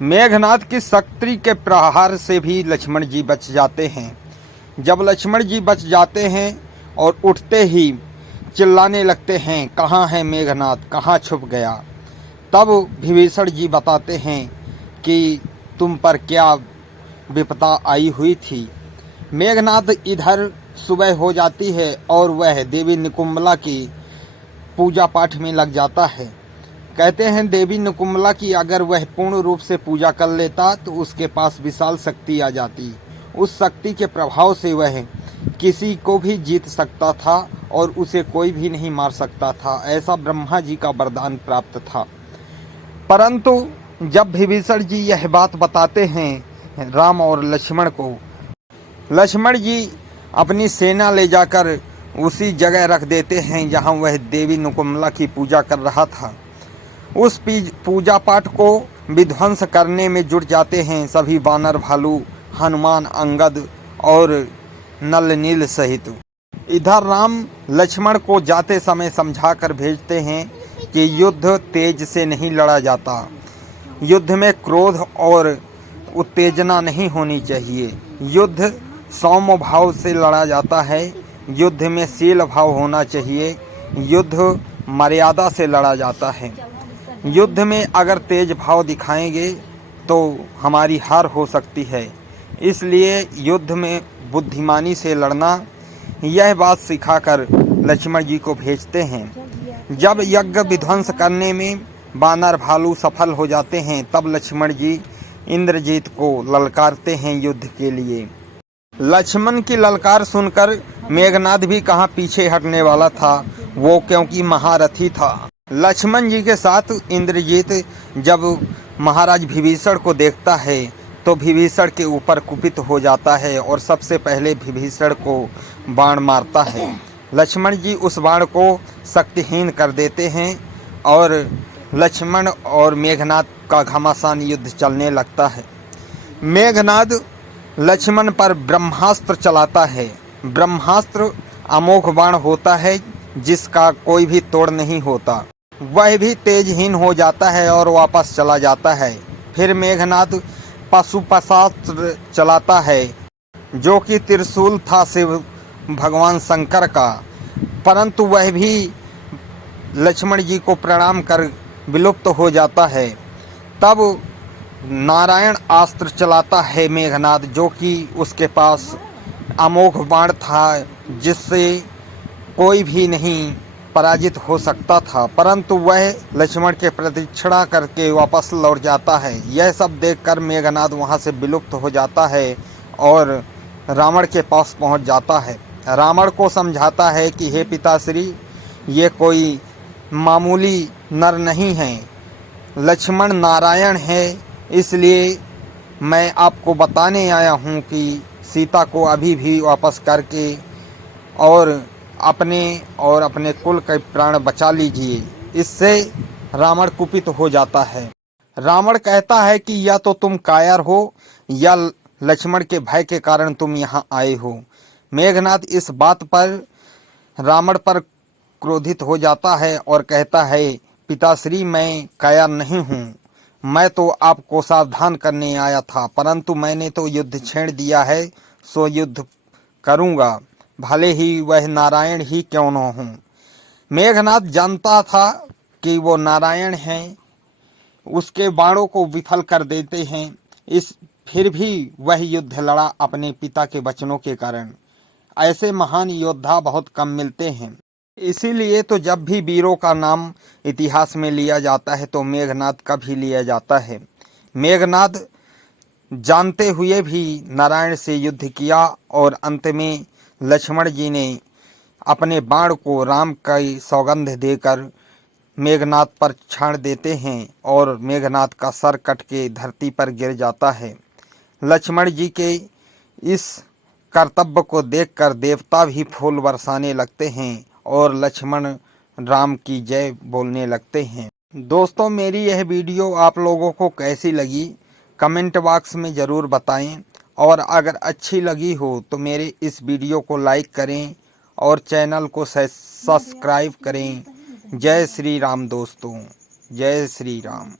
मेघनाद की शक्ति के प्रहार से भी लक्ष्मण जी बच जाते हैं। जब लक्ष्मण जी बच जाते हैं और उठते ही चिल्लाने लगते हैं, कहाँ है मेघनाद, कहाँ छुप गया। तब विभीषण जी बताते हैं कि तुम पर क्या विपदा आई हुई थी। मेघनाद इधर सुबह हो जाती है और वह देवी निकुंभला की पूजा पाठ में लग जाता है। कहते हैं देवी निकुंभला की अगर वह पूर्ण रूप से पूजा कर लेता तो उसके पास विशाल शक्ति आ जाती। उस शक्ति के प्रभाव से वह किसी को भी जीत सकता था और उसे कोई भी नहीं मार सकता था। ऐसा ब्रह्मा जी का वरदान प्राप्त था। परंतु जब विभीषण जी यह बात बताते हैं राम और लक्ष्मण को, लक्ष्मण जी अपनी सेना ले जाकर उसी जगह रख देते हैं जहां वह देवी निकुंभला की पूजा कर रहा था। उस पूजा पाठ को विध्वंस करने में जुट जाते हैं सभी वानर, भालू, हनुमान, अंगद और नल नील सहित। इधर राम लक्ष्मण को जाते समय समझाकर भेजते हैं कि युद्ध तेज से नहीं लड़ा जाता, युद्ध में क्रोध और उत्तेजना नहीं होनी चाहिए, युद्ध सौम्य भाव से लड़ा जाता है, युद्ध में शील भाव होना चाहिए, युद्ध मर्यादा से लड़ा जाता है। युद्ध में अगर तेज भाव दिखाएंगे तो हमारी हार हो सकती है, इसलिए युद्ध में बुद्धिमानी से लड़ना, यह बात सिखाकर लक्ष्मण जी को भेजते हैं। जब यज्ञ विध्वंस करने में वानर भालू सफल हो जाते हैं तब लक्ष्मण जी इंद्रजीत को ललकारते हैं युद्ध के लिए। लक्ष्मण की ललकार सुनकर मेघनाद भी कहाँ पीछे हटने वाला था, वो क्योंकि महारथी था। लक्ष्मण जी के साथ इंद्रजीत जब महाराज विभीषण को देखता है तो विभीषण के ऊपर कुपित हो जाता है और सबसे पहले विभीषण को बाण मारता है। लक्ष्मण जी उस बाण को शक्तिहीन कर देते हैं और लक्ष्मण और मेघनाद का घमासान युद्ध चलने लगता है। मेघनाद लक्ष्मण पर ब्रह्मास्त्र चलाता है। ब्रह्मास्त्र अमोघ बाण होता है जिसका कोई भी तोड़ नहीं होता। वह भी तेजहीन हो जाता है और वापस चला जाता है। फिर मेघनाद पाशुपतास्त्र चलाता है जो कि त्रिशूल था शिव भगवान शंकर का, परंतु वह भी लक्ष्मण जी को प्रणाम कर विलुप्त हो जाता है। तब नारायण अस्त्र चलाता है मेघनाद जो कि उसके पास अमोघ बाण था जिससे कोई भी नहीं पराजित हो सकता था, परंतु वह लक्ष्मण के प्रतीक्षणा करके वापस लौट जाता है। यह सब देखकर मेघनाद वहां से विलुप्त हो जाता है और रावण के पास पहुंच जाता है। रावण को समझाता है कि हे पिताश्री, ये कोई मामूली नर नहीं है, लक्ष्मण नारायण है, इसलिए मैं आपको बताने आया हूँ कि सीता को अभी भी वापस करके और अपने कुल के प्राण बचा लीजिए। इससे रावण कुपित हो जाता है। रावण कहता है कि या तो तुम कायर हो या लक्ष्मण के भय के कारण तुम यहाँ आए हो। मेघनाद इस बात पर रावण पर क्रोधित हो जाता है और कहता है, पिताश्री, मैं कायर नहीं हूँ, मैं तो आपको सावधान करने आया था, परंतु मैंने तो युद्ध छेड़ दिया है, सो युद्ध करूँगा, भले ही वह नारायण ही क्यों न हो। मेघनाद जानता था कि वो नारायण हैं, उसके बाणों को विफल कर देते हैं, फिर भी वह युद्ध लड़ा अपने पिता के वचनों के कारण। ऐसे महान योद्धा बहुत कम मिलते हैं, इसीलिए तो जब भी वीरों का नाम इतिहास में लिया जाता है तो मेघनाद का भी लिया जाता है। मेघनाद जानते हुए भी नारायण से युद्ध किया और अंत में लक्ष्मण जी ने अपने बाण को राम की सौगंध देकर मेघनाद पर छाड़ देते हैं और मेघनाद का सर कट के धरती पर गिर जाता है। लक्ष्मण जी के इस कर्तव्य को देखकर देवता भी फूल बरसाने लगते हैं और लक्ष्मण राम की जय बोलने लगते हैं। दोस्तों, मेरी यह वीडियो आप लोगों को कैसी लगी कमेंट बॉक्स में ज़रूर बताएं और अगर अच्छी लगी हो तो मेरे इस वीडियो को लाइक करें और चैनल को सब्सक्राइब करें। जय श्री राम दोस्तों, जय श्री राम।